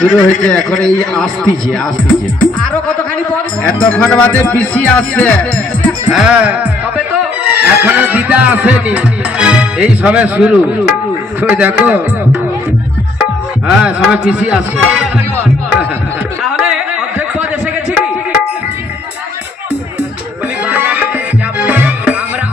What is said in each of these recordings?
শুরু হয়েছে, এখন এই আসতেছে আসতেছে আরো কতখানি পর এতক্ষণ বাদে পিসি আসছে। হ্যাঁ তবে তো এখনো দিদা আসেনি, এই সবে শুরু। ওই দেখো, হ্যাঁ সবে পিসি আসছে। তাহলে অর্ধেক পদ এসে গেছি কি আমরা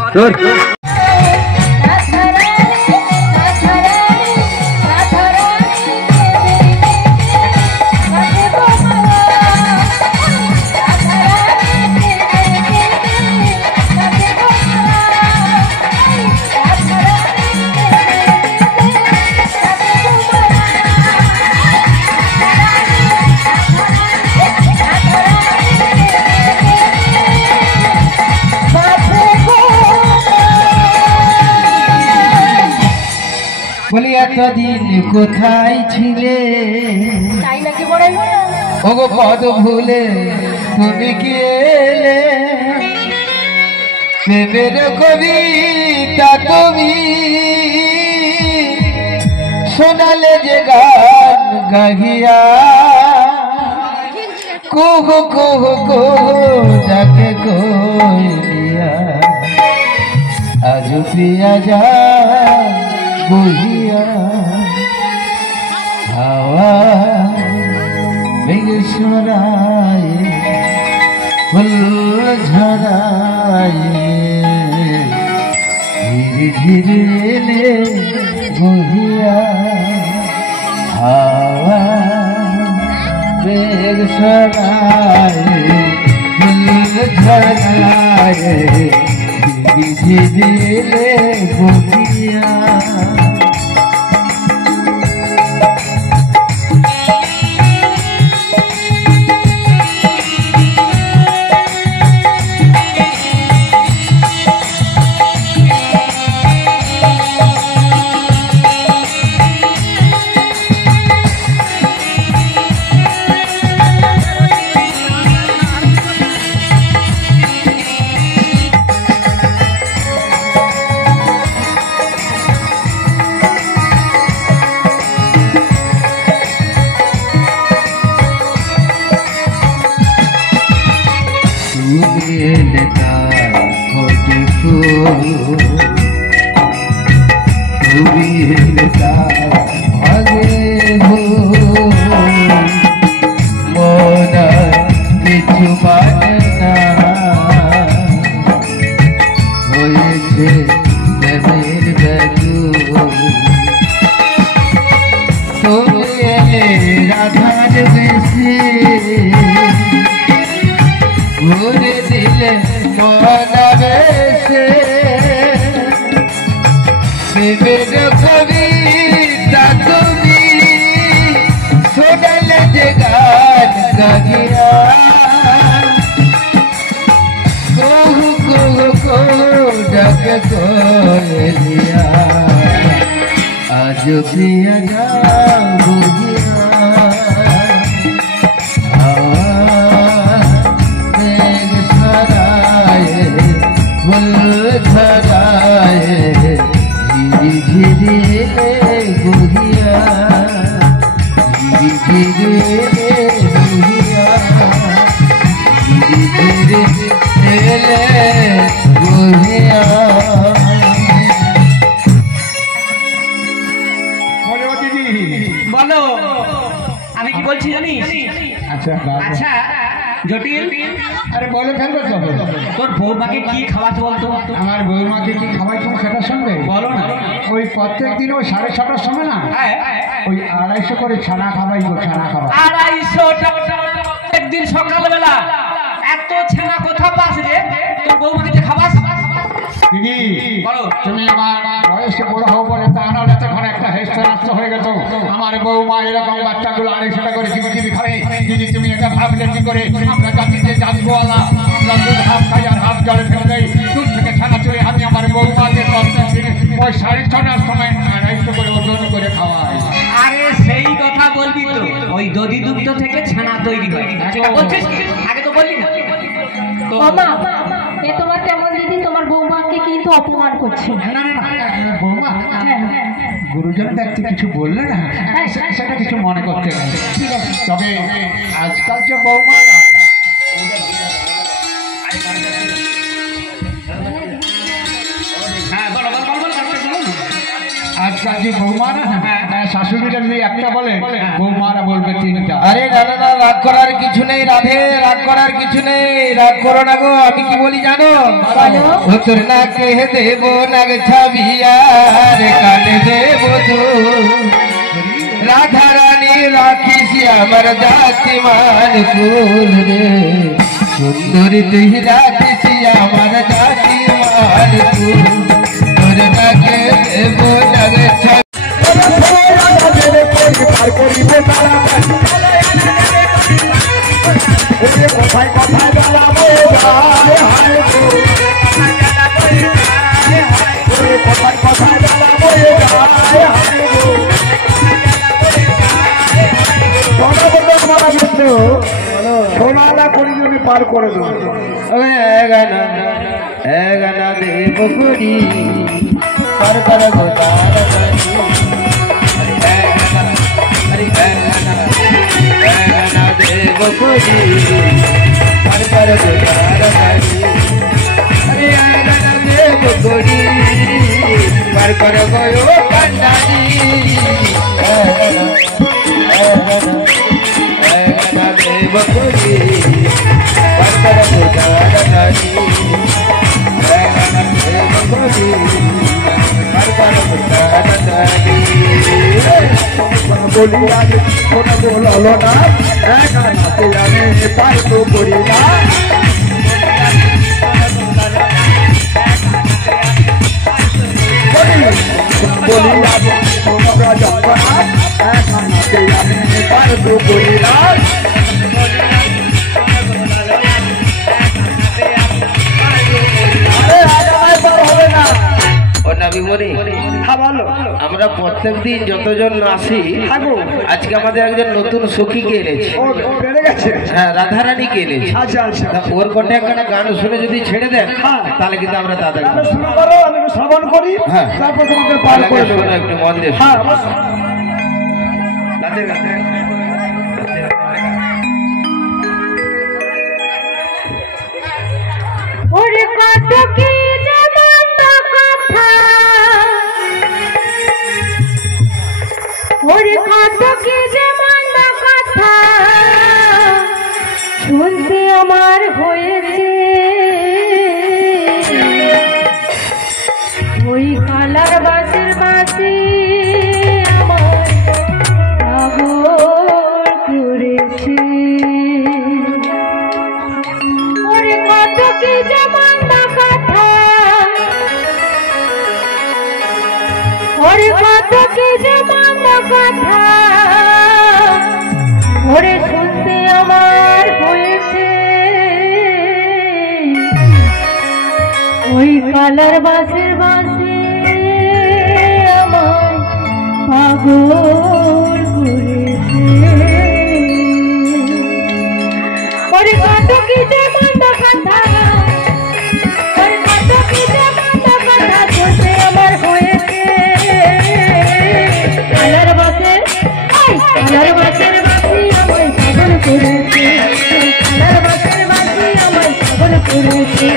বলি এতদিন কোথায় ছিলে, ওগো পদ ভুলে তুমি কি এলে? প্রেমের কবিতা তুমি শোনালে যে গান গাহিয়া, কুহু কুহু কুহু যাকে কইলিয়া, আজ প্রিয়া যা বহিয়া হাওয়া মেঘ সরায় ফুল ঝরায়, ধীরে ধীরে এলে বহিয়া হাওয়া মেঘ সরায় ফুল ঝরায়, ধীরে ধীরে বহিয়া। आज प्रिया जा बुझिया हवा मेघ सराए फूल झराए धीरे धीरे बुझिया धीरे धीरे बुझिया धीरे धीरे बुझिया। বলো আমি কি বলছি জানিস? আচ্ছা জটিল, আরে বলে ফেলবে তো, তোর বৌমাকে কি খাওয়াতে বলতো? আমার বৌমাকে কি খাওয়াই তুমি সেটার সঙ্গে বলো না। ওই প্রত্যেক দিন ওই 6:30টার সময় না ওই 250 করে ছানা খাওয়াই গো, ছানা খাওয়া 250 টাকা একদিন সকালবেলা। এত ছানা কোথা পাস রে? তোর বৌমাকে খাওয়াস? দিদি বলো, তুমি আমার বয়সে বড় হও বলে তা না, তখন একটা হেস্ত রাস্তা হয়ে গেত। আমার বৌমা এরকম বাচ্চাগুলো 250 টাকা করে চিবি খাবে। দিদি তুমি এটা ভাবলে কি করে? আমরা জাতিতে জাতবওয়ালা, আমরা দুধ হাফ খাই আর হাফ জলে ফেলে দেয়। দুধ থেকে ছানা চলে আমি আমার বৌমাকে ওই 6:30টার সময় 250 করে ওজন করে খাওয়াই। আরে সেই কথা বলবি তো, ওই দধি দুগ্ধ থেকে ছানা তৈরি হয়, সেটা বলছিস কি? আগে তো বললি না। মামা এ তোমার তেমন দিদি তোমার বৌমাকে কি কিন্তু অপমান করছে। না না না বৌমা, গুরুজন দেখতে কিছু বললে না, সেটা কিছু মনে করতে নেই। ঠিক আছে। তবে আজকাল যে বৌমা আজকাল যে বৌমারা শাশুড়িরা যদি একটা বলে বৌমারা বলবে তিনটা। আরে দাদা না, রাগ করার কিছু নেই রাধে, রাগ করার কিছু নেই, রাগ করো না গো। আমি কি বলি জানো? তোর নাকে দেব নাগ ছাবিয়ার কানে দেব তো রাধা রানী রাখিস আমার জাতি মান কুল রে, সুন্দরী তুই রাখিস আমার জাতি মান কুল, তোর নাকে দেব নাগ ছাবিয়ার কথায় কথায় জ্বালাবো গায় হায় গো, কথায় কথায় জ্বালাবো গায় হায় গো। সোনালা করি যদি পার করে দেবো গানা দেব করি পার কর গো তার গানা দেব করি পার কর গো তার আরে গানা দেব করি পার কর গো কান্ডারি গানা দেব করি পার কর গো তার বলি আগে কোনো বলো না, একাতে আমি পার তো করি না। বলি আগে তোমরা যাবো না, একাতে আমি পার তো করি না। আমরা প্রত্যেক দিন যতজন আসি আজকে আমাদের একজন নতুন সখীকে এনেছি, হ্যাঁ রাধারানীকে এনেছি। তা ওর কণ্ঠে একটা গান শুনে যদি ছেড়ে দেন তাহলে কিন্তু আমরা তাদের শ্রবণ করি, হ্যাঁ তারপর তোমাদের পার করে দেবো। একটু মন দিয়ে হ্যাঁ ওরে কত কি জমাতা কথা, ওরে কত কি জমাতা কথা, শুনতে আমার হয়েছে ওই কালার বাসের বাসি আমার পাগল করেছে। ওরে কত কি জমাতা কথা, ওরে কত কি জমাতা কথা, ওরে শুনতে আমার হয়েছে ওই কালার বাসের বাসে আমার পাগল করেছে। ওরে কত কি জমাতা কথা, ওরে কত কি জমাতা কথা, শুনতে আমার হয়েছে কালার বাসের, কালার বাসের বাসি আমায় পাগল করেছে, কালার বাসের বাসি আমায় পাগল করেছে,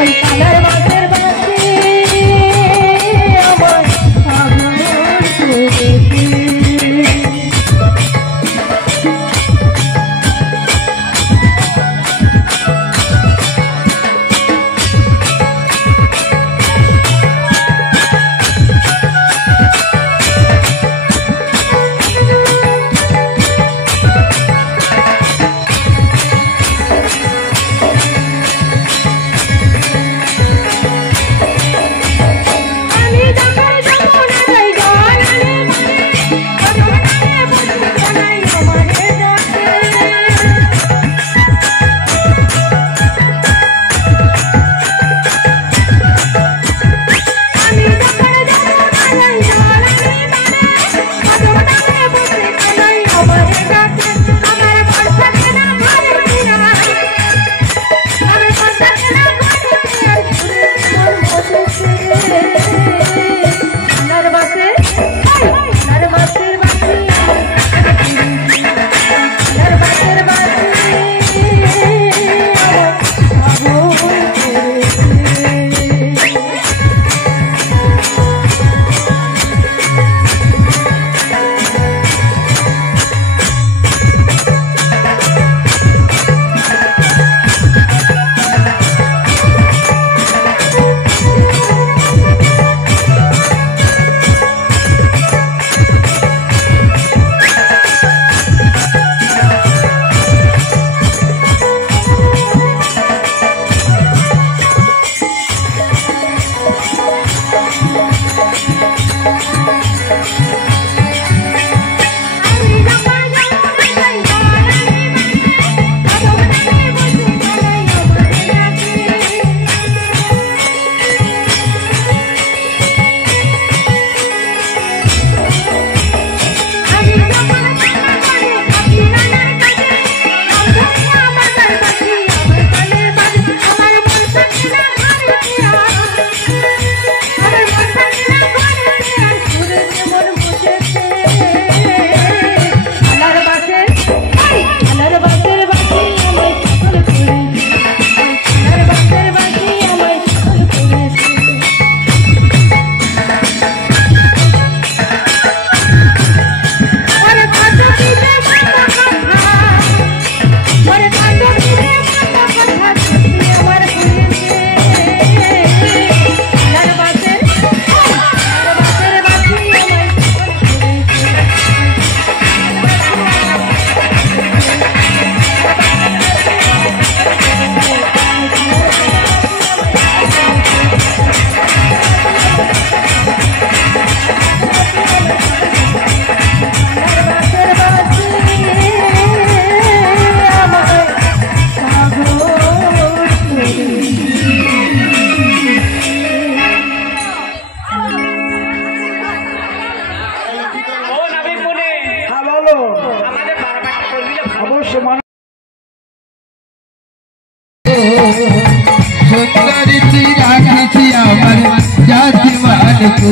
ওই কালার বাসের বাসি আমায় পাগল করেছে।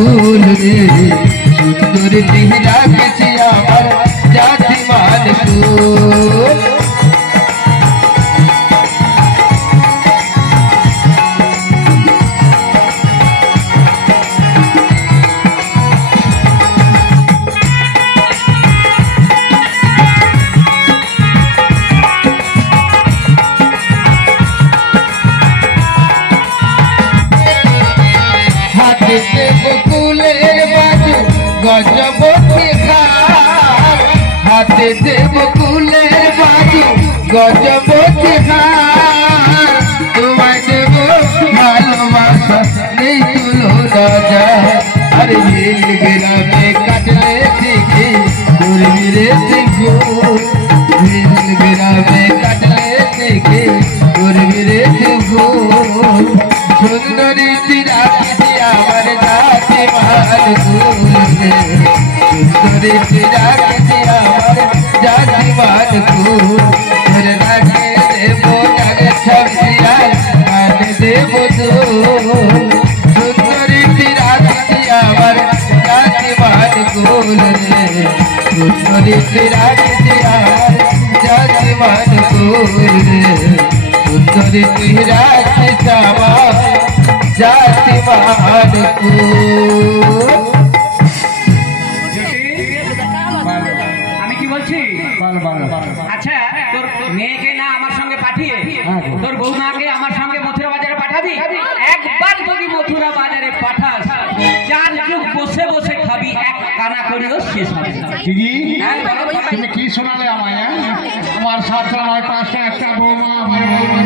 কুল রে সুন্দরী তুই রাখছি আমার জাতি মান কুল বকুলের বাজু গজবতী হার হাতে দেব কুলের বাজু গজবতী হার তোমায় দেব ভালোবাসা নেই তুলো রাজা আরে নীল গ্রামে কাটলে দেখে দুর্বিরে দেখো নীল গ্রামে কাটলে দেখে দুর্বিরে দেখো সুন্দরী রাখছি আমার জাতি মান কুলে সুন্দরী রাখছি আমার জাতি মান কুল ধরে রাখে দেব জাগে ছবিয়ার মান দেব সুন্দরী রাখছি আমার জাতি মান কুল সুন্দরী রাখছি আমার জাতি মান কুল সুন্দরী রাখছি আমার জাতি মান কুল আমি কি বলছি বল বল আচ্ছা তোর মেয়েকে না আমার সঙ্গে পাঠিয়ে তোর বৌমাকে আমার সঙ্গে মথুরা বাজারে পাঠাবি একবার যদি মথুরা বাজারে পাঠাস 4 যুগ বসে বসে খাবি এক কানা করেও শেষ হবে না। দিদি হ্যাঁ, বলো ভাই। তুমি কি শোনালে আমায়? আমার 7টা নয় 5টা একটা বৌমা আমার বৌমা